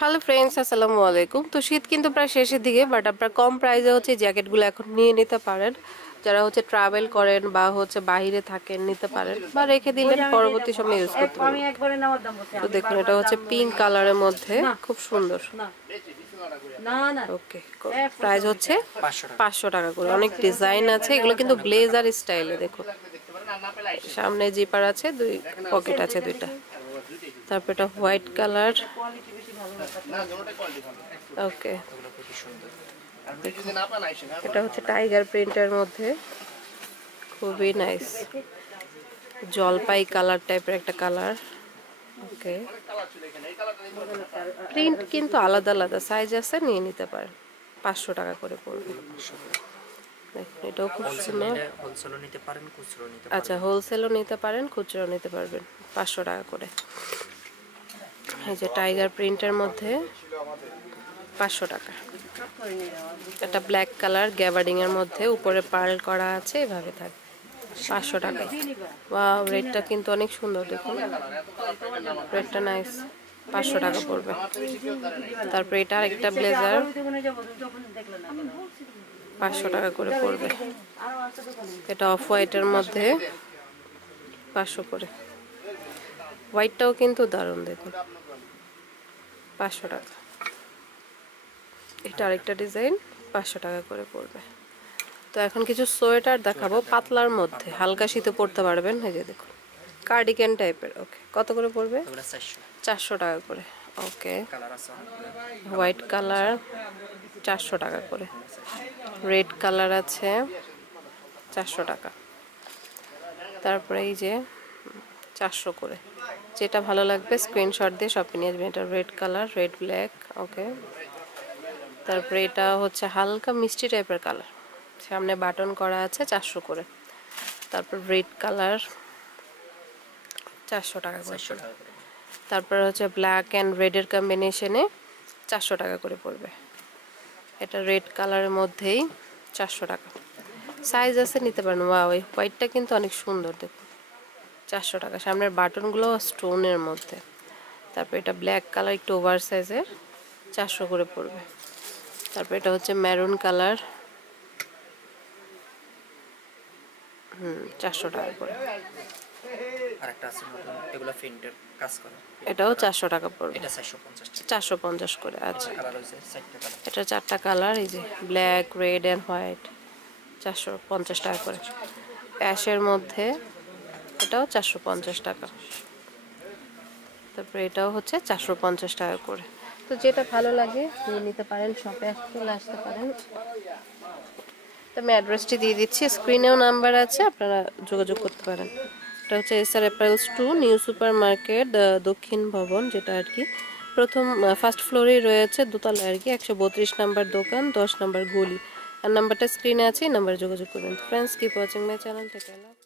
Hello friends, আসসালামু আলাইকুম। তো শীত কিন্তু প্রায় শেষের দিকে, বাট আপনারা কম প্রাইসে হচ্ছে জ্যাকেটগুলো এখন নিয়ে নিতে পারেন। যারা হচ্ছে ট্রাভেল করেন বা হচ্ছে বাইরে থাকেন নিতে পারেন, বা রেখে দিলেন পরবর্তী সময় ইউজ করতে পারেন। তো দেখুন, এটা হচ্ছে পিঙ্ক কালারের মধ্যে, খুব সুন্দর। ওকে, প্রাইস হচ্ছে 500 টাকা করে। অনেক ডিজাইন আছে, এগুলো কিন্তু ব্লেজার স্টাইলে। দেখুন, সামনে জিপার আছে, দুই পকেট আছে দুইটা। তারপর এটা হোয়াইট কালার। ওকে, এটা হচ্ছে টাইগার প্রিন্টের মধ্যে, খুবই নাইস। জলপাই কালার টাইপের একটা কালার। ওকে, প্রিন্ট কিন্তু আলাদা আলাদা সাইজ আছে, নিয়ে নিতে পারেন। 500 টাকা করে পড়বে। এটাও খুব সুন্দর। আচ্ছা, হোলসেলও নিতে পারেন, খুচরো নিতে পারবেন। 500 টাকা করে। এই যে টাইগার প্রিন্টের মধ্যে 500 টাকা। এটা ব্ল্যাক কালার গ্যাবার্ডিং এর মধ্যে, উপরে পার্ল করা আছে, এভাবে থাকে। 500 টাকা। ওয়াও, রেডটা কিন্তু অনেক সুন্দর। দেখুন, রেডটা নাইস। 500 টাকা পড়বে। তারপর এটা আরেকটা ব্লেজার, 500 টাকা করে পড়বে। এটা অফ হোয়াইটের মধ্যে, 500 করে। হোয়াইটটাও কিন্তু দারুণ, দেখুন, 500 টাকা। এটা আরেকটা ডিজাইন, 500 টাকা করে পড়বে। তো এখন কিছু সোয়েটার দেখাবো পাতলার মধ্যে, হালকা শীতে পরতে পারবেন। এই যে দেখুন, কার্ডিগান টাইপের। ওকে, কত করে পড়বে? 400 টাকা করে। ওকে, হোয়াইট কালার 400 টাকা করে। রেড কালার আছে 400 টাকা। তারপরে এই যে 400 করে। যেটা ভালো লাগবে স্ক্রিনশট দিয়ে শপে নিয়ে আসবেন। এটা রেড কালার, রেড ব্ল্যাক। ওকে, তারপরে এটা হচ্ছে হালকা মিষ্টি টাইপের কালার, সামনে বাটন করা আছে, 400 করে। তারপর রেড কালার 400 টাকা করে। তারপর হচ্ছে ব্ল্যাক অ্যান্ড রেডের কম্বিনেশনে 400 টাকা করে পড়বে। এটা রেড কালারের মধ্যেই 400 টাকা। সাইজ আছে, নিতে পারেন। ওয়াও, এই হোয়াইটটা কিন্তু অনেক সুন্দর, দেখুন, 400 টাকা। সামনের বাটনগুলো স্টোনের মধ্যে। তারপর এটা ব্ল্যাক কালার, একটু ওভার সাইজের, 400 করে পড়বে। তারপর এটা হচ্ছে মেরুন কালার, 400 টাকা করে। এটাও 400 টাকা পড়বে। 450 করে। আচ্ছা, এটা 4টা কালার, এই যে ব্ল্যাক, রেড অ্যান্ড হোয়াইট, 450 টাকা করে। অ্যাশের মধ্যে, এটাও 450 টাকা। তারপরে এটাও হচ্ছে 450 টাকা করে। তো যেটা ভালো লাগে নিয়ে নিতে পারেন, শপে চলে আসতে পারেন। তো আমি অ্যাড্রেসটি দিয়ে দিচ্ছি, স্ক্রিনেও নাম্বার আছে, আপনারা যোগাযোগ করতে পারেন। এটা হচ্ছে SR apparels 2 new super market, দক্ষিণ ভবন, যেটা আর কি প্রথম ফার্স্ট ফ্লোরেই রয়েছে, দোতলায় আর কি। 132 নাম্বার দোকান, 10 নাম্বার গলি। আর নাম্বারটা স্ক্রিনে আছে, এই নাম্বারে যোগাযোগ করবেন। Friends, keep watching my channel. Take care.